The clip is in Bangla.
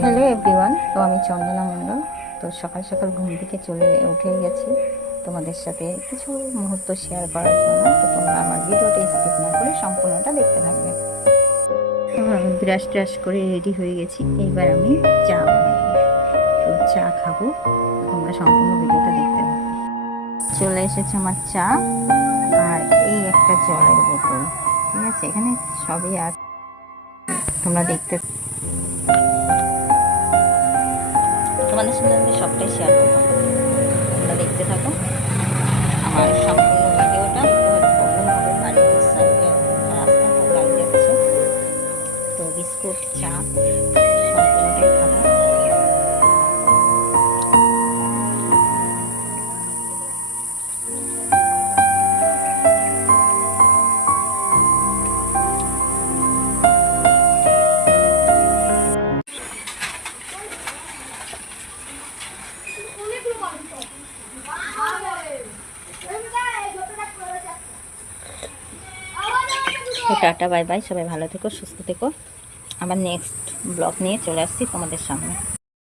হ্যালো এভরিওয়ান, তো আমি চন্দনা মণ্ডল। তো সকাল সকাল ঘুম থেকে উঠে গেছি তোমাদের সাথে কিছু মুহূর্ত শেয়ার করার জন্য। তো তোমরা আমার ভিডিওটা স্কিপ না করে সম্পূর্ণটা দেখতে থাকবে। এবার আমি ব্রাশ ট্রাশ করে রেডি হয়ে গেছি। এইবার আমি চা বানাবো, তো চা খাবো। তোমরা সম্পূর্ণ ভিডিওটা দেখতে থাকবে। চলে এসেছে আমার চা আর এই একটা জলের বোতল। ঠিক আছে, এখানে সবই আর তোমরা দেখতে, তোমাদের সঙ্গে আমি সবটাই শেয়ার করবো। তোমরা দেখতে থাকো আমার সম্পূর্ণ ভিডিওটা। প্রবলেম হবে, বাড়ির রাস্তা খুব গাড়ি যাচ্ছে। তো বিস্কুট চা সম্পূর্ণটাই খাবো। তো টাটা, বাই বাই, সবাই ভালো থেকো, সুস্থ থেকো। আবার নেক্সট ব্লগ নিয়ে চলে আসছি তোমাদের সামনে।